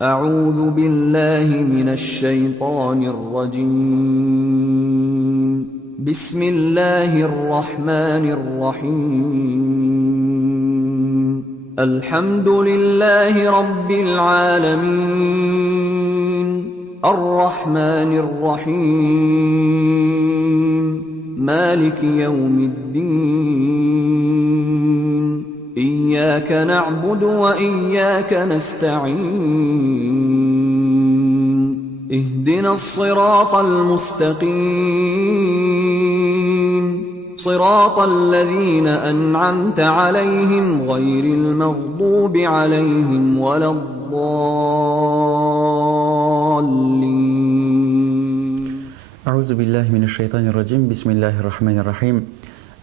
أعوذ بالله من الشيطان الرجيم. بسم الله الرحمن الرحيم. الحمد لله رب العالمين الرحمن الرحيم مالك يوم الدين إياك نعبد وإياك نستعين اهدنا الصراط المستقيم صراط الذين أنعمت عليهم غير المغضوب عليهم ولا الضالين. أعوذ بالله من الشيطان الرجيم. بسم الله الرحمن الرحيم.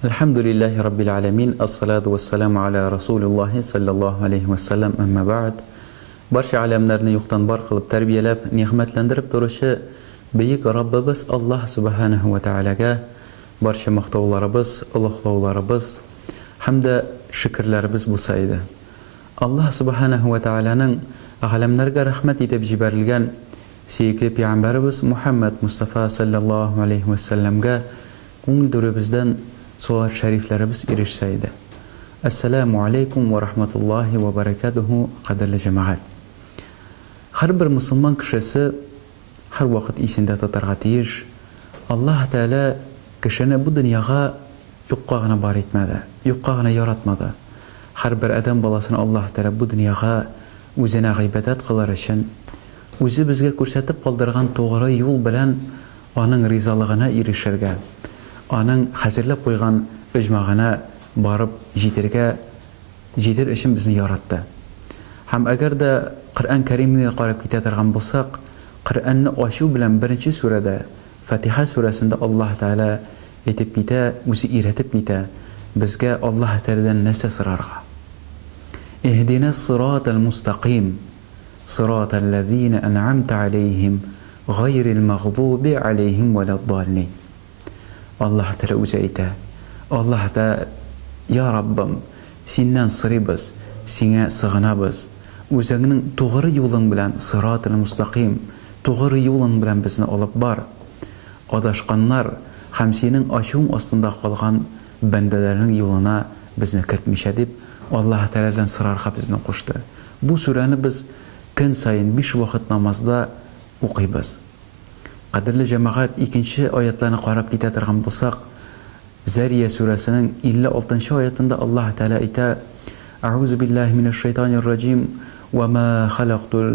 الحمد لله رب العالمين. الصلاة والسلام على رسول الله صلى الله عليه وسلم. أما بعد. Barcha alamlarni yo'qdan bor qilib tarbiyalab, ne'matlantirib turuvchi buyuk Rabbimiz Alloh subhanahu va taolaga barcha maqtovlarimiz, ulug'lovlarimiz hamda shukrlarimiz bo'lsa edi. Alloh subhanahu va taolaning alamlarga rahmat etib jibarilgan sevgili payg'ambarimiz Muhammad Mustafa sallallohu alayhi va sallamga ko'ngildo'ribizdan salovat shariflarimiz erishsa edi. Assalomu alaykum va rahmatullohi va barakatuhu. Qadrli jamoat. Har bir musulmon kishisi har vaqt esida tutarga tegish, Alloh taolo kishini bu dunyoga yo'qqagina bor etmadi, yo'qqagina yaratmadi. Har bir odam bolasini Alloh taolo bu dunyoga o'zini g'ibodat qilar uchun, o'zi bizga ko'rsatib qoldirgan to'g'ri yo'l bilan uning rizolig'iga erishirga, uning hazırlab qo'ygan ijmog'ini borib yetir uchun bizni yaratdi. Ham agarda Qur'on Karimni qarab ketadigan bo'lsak, Qur'onni oshu bilan birinchi surada Fatiha surasida Alloh taolo aytib keta, o'zi eratib keta bizga Alloh taoladan narsa so'rarga. Ihdinas siratal mustaqim siratal ladzina an'amta alayhim g'ayril maghdubi alayhim valaddallin. Alloh taolo o'zi aytadi. Alloh taolo ya Rabbim, sendan so'raymiz, senga sig'inamiz. O'zingning to'g'ri yo'ling bilan siratal mustaqim, to'g'ri yo'ling bilan bizni olib bor. Adashqanlar ham sening oshung ostida qolgan bandalarning yo'lina bizni kiritmisha deb Alloh taoladan so'rarga bizni qo'shdi. Bu surani biz kun sayin 5 vaqt namozda o'qiymiz. Qadrli jamoat, ikkinchi oyatlarni qarab ketadigan bo'lsak, Zariya surasining 56-oyatida Alloh taolo aytadi: A'udhu billahi minash shaytonir rojim va ma xalaqtul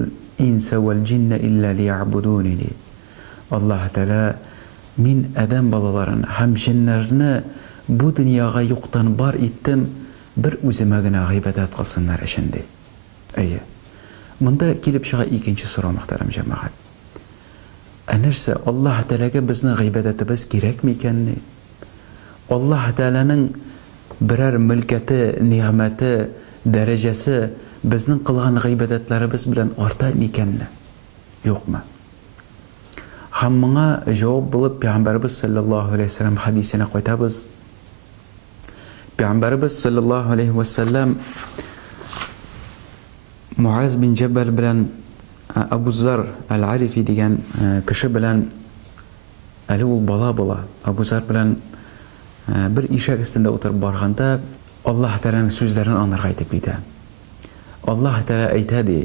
insa wal jinna illa liya'buduni. Alloh taolo men adam bolalarini ham jinnlarni bu dunyoga yo'qdan bor etdim, bir o'zimagina g'ibodat qilsinlar uchun de. Ayya. Bunda kelib chiqa ikkinchi so'roq muhtaram jamoat. Anarsa Alloh taolaga bizning g'ibodatimiz kerakmi ekanni? Alloh taolaning biror milkati, ne'mati, darajasi bizning qilgan g'ibodatlarimiz bilan ortarmi ekanni? Yo'qmi? Hammaga javob bo'lib payg'ambarimiz sallallohu alayhi vasallam hadisini qaytamiz. Payg'ambarimiz sallallohu alayhi vasallam Muaz bin Jabal bilan Abu Zar al-Arifi degan kishi bilan ali ul bola Abu Zar bilan bir eshak ustida o'tirib borganda Alloh taolaning so'zlarini onlarga aytib berdi. Alloh taolo aytadi: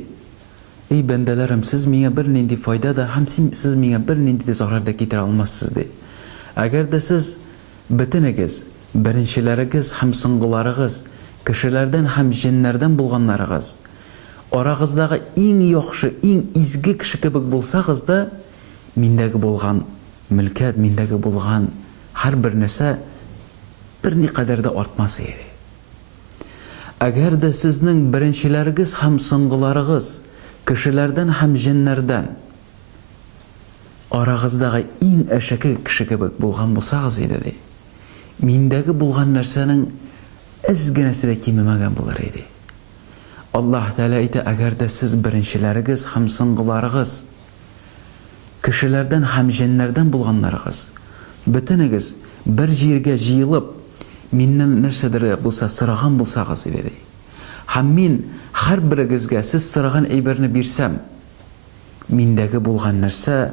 "Ey bandalarim, siz menga bir nindi foydada, ham siz menga bir nindi zararda keltira olmassiz" dedi. Agarda siz bitinigiz, birinchilarigiz, ham sing'ilaringiz, kishilardan ham jinnlardan bo'lganlaringiz, orag'izdagi eng yaxshi, eng izgi kishi kebek bo'lsagizda, mendagi bo'lgan milkat, mendagi bo'lgan har bir narsa bir niqadarda ortmas edi. Agarda sizning birinchilaringiz ham sing'ilaringiz, kishilardan ham jinnlardan orag'izdagi eng ashaki kishi kebek bo'lgan bo'lsangiz edi, mendagi bo'lgan narsaning izginasida kemimagan bo'lar edi. Alloh taolo aytadi: agarda siz birinchilaringiz ham sing'ilaringiz, kishilardan ham jinnlardan bo'lganlaringiz, bitinigiz bir yerga jiyilib mendan narsadir bo'lsa so'ragan bo'lsangiz dedi. Ham men har birigizga siz so'ragan aybarni bersam, миндәге булган нәрсә,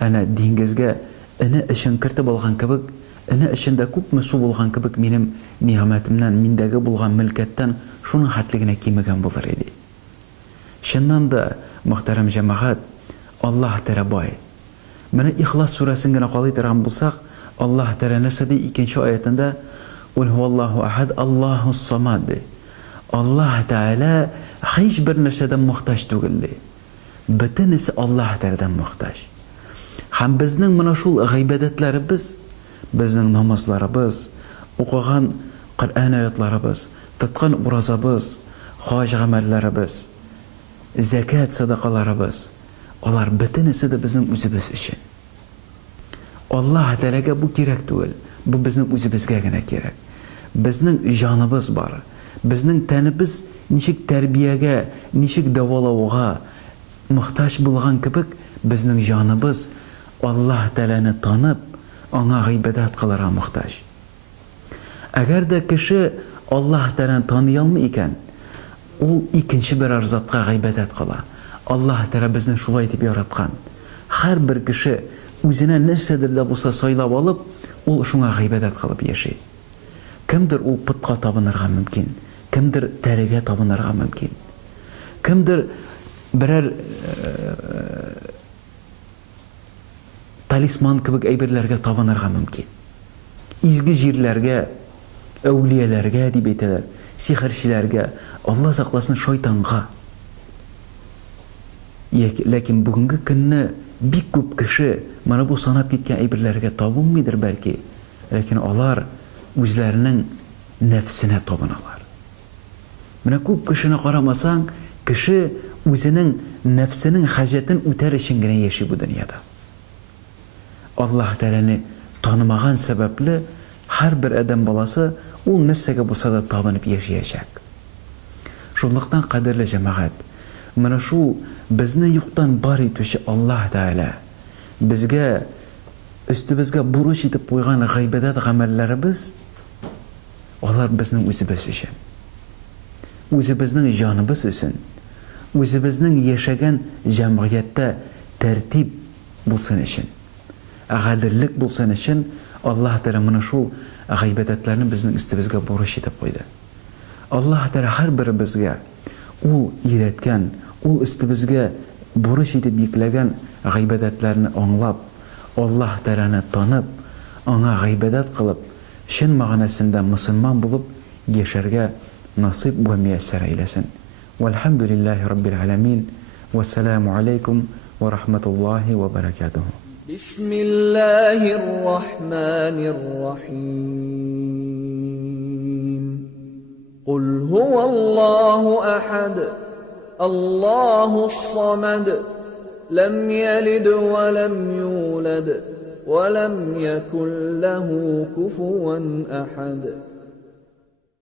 әнә диңгезгә ине өчен кертеп алган кебек, ине эчендә күпме су булган кебек минем нигъмәтемнән, миндәге булган мөлкәттән шуның хәтлегенә кимегән булыр иде. Шуннан да, мөхтәрәм җәмәгать, Аллаһ Тәала бай. Менә Ихлас сүрәсен генә калый торган булсак, Аллаһ Тәала нәрсә ди икенче аятында? Кул һуаллаһу ахад, Аллаһус самад. Аллаһ Тәала һич бер нәрсәдән мохтаҗ түгел ди. Бөтенесе Аллаһ Тәаладан мохтаҗ. Һәм безнең менә шул гыйбадәтләребез, безнең намазларыбыз, укыган Коръән аятларыбыз, тоткан уразабыз, хаҗ гамәлләребез, закат садакаларыбыз, алар бөтенесе дә безнең үзебез өчен. Аллаһ Тәаләгә бу кирәк түгел, бу безнең үзебезгә генә кирәк. Безнең җаныбыз бар, безнең тәнебез ничек тәрбиягә, ничек дәвалауга мохтаҗ булган кебек, безнең җаныбыз Аллаһ Тәаләне танып, аңа гыйбадат кылырга мохтаҗ. Әгәр дә кеше Аллаһ Тәаләне таный алмый икән, ул икенче бер затка гыйбадат кыла. Аллаһ Тәалә безне шулай итеп яраткан. Һәр бер кеше үзенә нәрсәдер дә булса сайлап алып, ул шуңа гыйбадат кылып яши. Кемдер ул путка табынырга мөмкин, кемдер тәрегә табынырга мөмкин. Кемдер берәр талисман кебек әйберләргә табынырга мөмкин. Изге җирләргә, әүлияләргә дип әйтәләр, сихерчеләргә, Алла сакласын, шайтанга. Ләкин бүгенге көнне бик күп кеше менә бу санап киткән әйберләргә табынмыйдыр бәлки, ләкин алар үзләренең нәфсенә табыналар. Менә күп кешене карамасаң, кеше үзенең нәфсенең хаҗәтен үтәр өчен генә яши бу дөньяда. Аллаһ Тәаләне танымаган сәбәпле һәр бер адәм баласы ул нәрсәгә булса да табынып яшәячәк. Шунлыктан, кадерле җәмәгать, менә шул безне юктан бар итүче Аллаһ Тәалә безгә өстебезгә бурыч итеп куйган гыйбадат гамәлләребез, алар безнең үзебез өчен. Үзебезнең җаныбыз өчен, үзебезнең яшәгән җәмгыятьтә тәртип булсын өчен, гаделлек булсын өчен Аллаһ Тәалә менә шул гыйбадатларны безнең өстебезгә бурыч итеп куйды. Аллаһ Тәалә һәр беребезгә ул өйрәткән, ул өстебезгә бурыч итеп йөкләгән гыйбадатларны аңлап, Аллаһ Тәаләне танып, аңа гыйбадат кылып, чын мәгънәсендә мусульман булып яшәргә насип ва мияссәр әйләсен. Валхамдулиллаһи раббил аламин. Вассаламу алейкум ва рахматуллаһи ва баракатуху. Бисмиллахир рахманир рахим. Кул хуаллаху ахад, Аллахус самад, лам ялид ва лам юлад, ва лам якун лаху куфуан ахад.